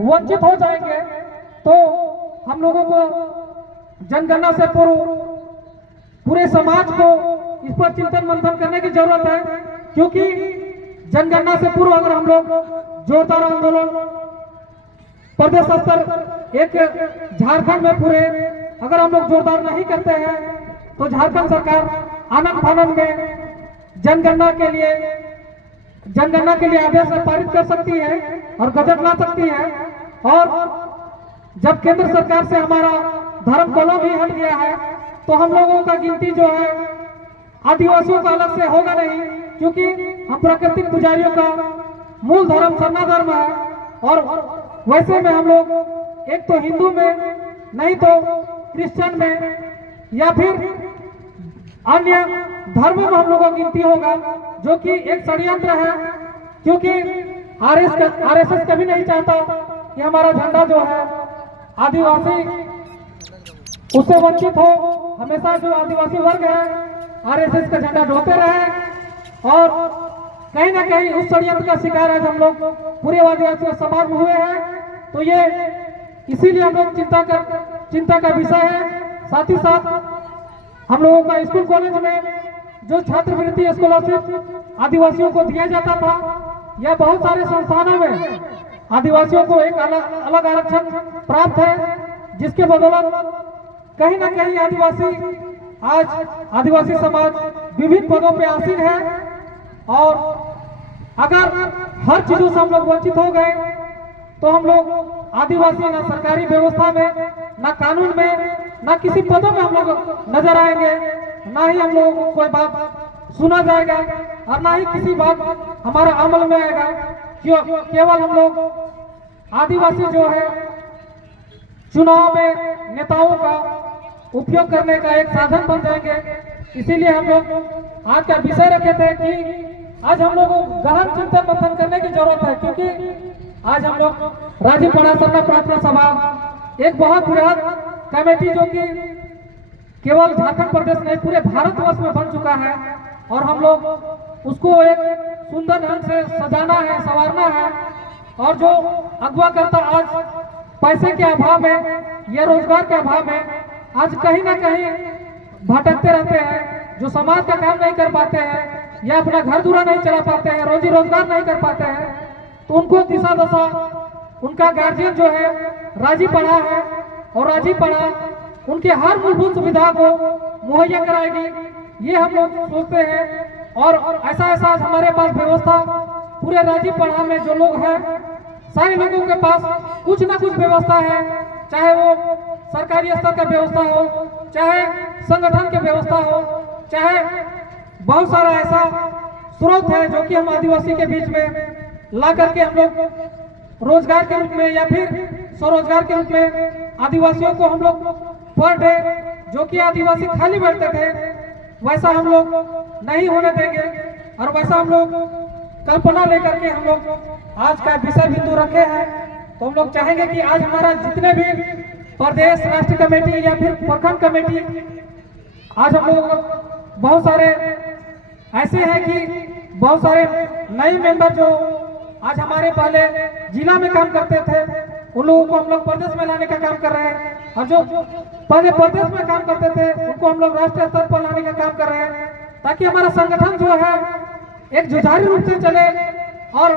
वंचित हो जाएंगे तो हम लोगों को जनगणना से पूर्व पूरे समाज को इस पर चिंतन मंथन करने की जरूरत है, क्योंकि जनगणना से पूर्व अगर हम लोग जोरदार आंदोलन प्रदेश स्तर एक झारखंड में पूरे अगर हम लोग जोरदार नहीं करते हैं तो झारखंड सरकार आनंद फानंद में जनगणना के लिए आदेश पारित कर सकती है और गजट ला सकती है। और जब केंद्र सरकार से हमारा धर्म कॉलम ही हट गया है तो हम लोगों का गिनती जो है आदिवासियों का अलग से होगा नहीं, क्योंकि हम प्राकृतिक पुजारियों का मूल धर्म सरना धर्म है। और वैसे में हम लोग एक तो हिंदू में नहीं तो क्रिश्चियन में या फिर अन्य धर्मों में हम लोगों की गिनती होगा, जो कि एक षड्यंत्र है, क्योंकि आरएसएस कभी नहीं चाहता कि हमारा झंडा जो है आदिवासी उससे वंचित हो। हमेशा जो आदिवासी वर्ग है आरएसएस का झंडा ढोते रहे और कहीं ना कहीं उस षड्यंत्र का शिकार आज हम लोग पूरे आदिवासी समाज में हुए हैं। तो ये इसीलिए हम लोग चिंता का विषय है। साथ ही साथ हम लोगों का स्कूल कॉलेज में जो छात्रवृत्ति स्कॉलरशिप आदिवासियों को दिया जाता था, यह बहुत सारे संस्थानों में आदिवासियों को एक अलग आरक्षण प्राप्त है, जिसके बदौलत कहीं ना कहीं आदिवासी समाज विभिन्न पदों पे आसीन है। और अगर हर चीजों से हम लोग वंचित हो गए तो हम लोग आदिवासी ना सरकारी व्यवस्था में, ना कानून में, ना किसी पदों में हम लोग नजर आएंगे, ना ही हम लोगों को कोई बात सुना जाएगा और ना ही किसी बात हमारा अमल में आएगा। केवल हम लोग आदिवासी जो है चुनाव में नेताओं का उपयोग करने का एक साधन बन जाएंगे। इसीलिए हम लोग आज का विषय रखे थे कि आज हम लोगों को गहन चिंतन मंथन करने की जरूरत है, क्योंकि आज हम लोग राजीव पढ़ा सरना प्रार्थना सभा एक बहुत बृहद कमेटी जो कि केवल झारखंड प्रदेश नहीं पूरे भारतवर्ष में बन चुका है, और हम लोग उसको एक सुंदर ढंग से सजाना है, संवारना है। और जो अगवा करता आज पैसे के अभाव में या रोजगार के अभाव में आज कहीं ना कहीं भटकते रहते हैं, जो समाज का काम नहीं कर पाते हैं या अपना घर दूरा नहीं चला पाते हैं, रोजी रोजगार नहीं कर पाते हैं, तो उनको दिशा दशा उनका गार्जियन जो है राजी पढ़ा है और राजी पढ़ा उनके हर मूलभूत सुविधा को मुहैया कराएगी, ये हम लोग सोचते हैं। और ऐसा हमारे पास व्यवस्था पूरे राजीव पढ़ा में जो लोग हैं सारे लोगों के पास कुछ ना कुछ व्यवस्था है, चाहे वो सरकारी स्तर का व्यवस्था हो, चाहे संगठन की व्यवस्था हो, चाहे बहुत सारा ऐसा स्रोत है जो कि हम आदिवासी के बीच में ला करके हम लोग रोजगार के रूप में या फिर स्वरोजगार के रूप में आदिवासियों को हम लोग पर डे जो कि आदिवासी खाली बैठते थे वैसा हम लोग नहीं होने देंगे। और वैसा हम लोग कल्पना लेकर के हम लोग आज का विषय बिंदु रखे हैं। तो हम लोग चाहेंगे कि आज हमारा जितने भी प्रदेश राष्ट्रीय कमेटी या फिर प्रखंड कमेटी, आज हम लोग बहुत सारे ऐसे हैं कि बहुत सारे नए मेंबर जो आज हमारे पहले जिला में काम करते थे उन लोगों को हम लोग प्रदेश में लाने का काम कर रहे हैं, और जो पहले प्रदेश में काम करते थे उनको हम लोग राष्ट्रीय स्तर पर लाने का काम कर रहे हैं, ताकि हमारा संगठन जो है एक जुझारू रूप से चले। और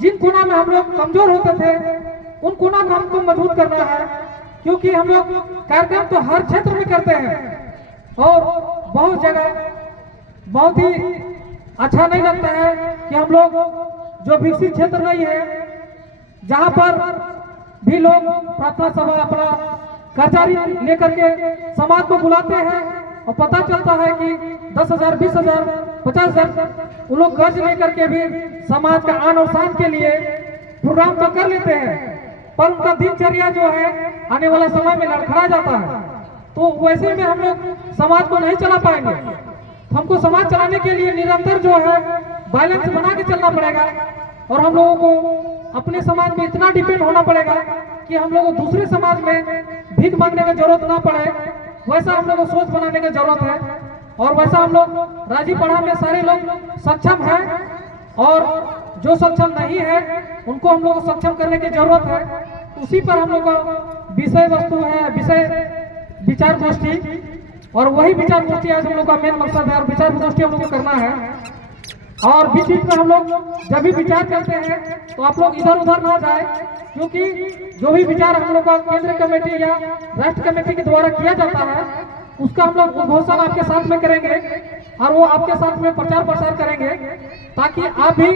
जिन कोना में हम लोग कमजोर होते थे उन कोना को हमको मजबूत करना है, क्योंकि हम लोग कार्यक्रम तो हर क्षेत्र में करते हैं और बहुत जगह बहुत ही अच्छा नहीं लगता है कि हम लोग जो विकसित क्षेत्र नहीं है जहां पर भी लोग प्रार्थना सभा अपना कर्जा लेकर के समाज को बुलाते हैं और पता चलता है कि 10,000, 20,000, 50,000 वो लोग कर्ज लेकर के भी समाज का आन और शान के लिए प्रोग्राम तो कर लेते हैं, पर उनका दिनचर्या जो है आने वाला समय में लड़खड़ा जाता है। तो वैसे में हम लोग समाज को नहीं चला पाएंगे। हमको समाज चलाने के लिए निरंतर जो है बैलेंस बना के चलना पड़ेगा, और हम लोगों को अपने समाज में इतना डिपेंड होना पड़ेगा कि हम लोगों को दूसरे समाज में भीख मांगने की जरूरत ना पड़े। वैसा हम लोग को सोच बनाने की जरूरत है, और वैसा हम लोग राजीव पढ़ा में सारे लोग सक्षम हैं। और जो सक्षम नहीं है उनको हम लोग को सक्षम करने की जरूरत है। उसी पर हम लोग का विषय वस्तु है, विषय विचार गोष्ठी, और वही विचार गोष्ठी आज हम लोग का मेन मकसद है और विचार गोष्ठी हम लोग को करना है। और बीच बीच में हम लोग जब भी विचार करते हैं तो आप लोग इधर उधर ना जाए, क्योंकि जो भी विचार हम लोग का केंद्र कमेटी या राष्ट्र कमेटी के द्वारा किया जाता है उसका हम लोग उद्घोषण आपके साथ में करेंगे और वो आपके साथ में प्रचार प्रसार करेंगे, ताकि आप भी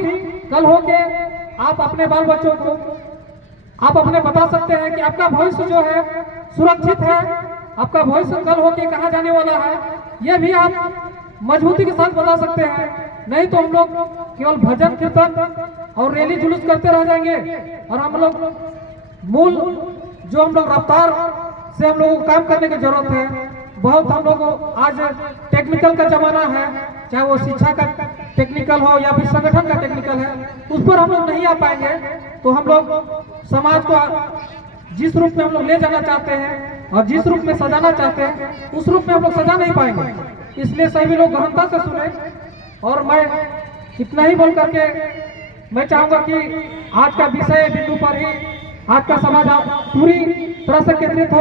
कल हो के आप अपने बाल बच्चों को आप अपने बता सकते हैं कि आपका भविष्य जो है सुरक्षित है, आपका भविष्य कल होके कहाँ जाने वाला है, ये भी आप मजबूती के साथ बता सकते हैं। नहीं तो हम लोग केवल भजन कीर्तन और रैली जुलूस करते रह जाएंगे और हम लोग मूल जो हम लोग रफ्तार से हम लोगों को काम करने की जरूरत है। बहुत हम लोग को आज टेक्निकल का जमाना है, चाहे वो शिक्षा का टेक्निकल हो या फिर संगठन का टेक्निकल है, उस पर हम लोग नहीं आ पाएंगे। तो हम लोग समाज को जिस रूप में हम लोग ले जाना चाहते हैं और जिस रूप में सजाना चाहते हैं उस रूप में हम लोग सजा नहीं पाएंगे। इसलिए सभी लोग गहनता से सुने। और मैं इतना ही बोल करके मैं चाहूंगा कि आज का विषय बिंदु पर ही आज का समाज पूरी तरह से केंद्रित हो।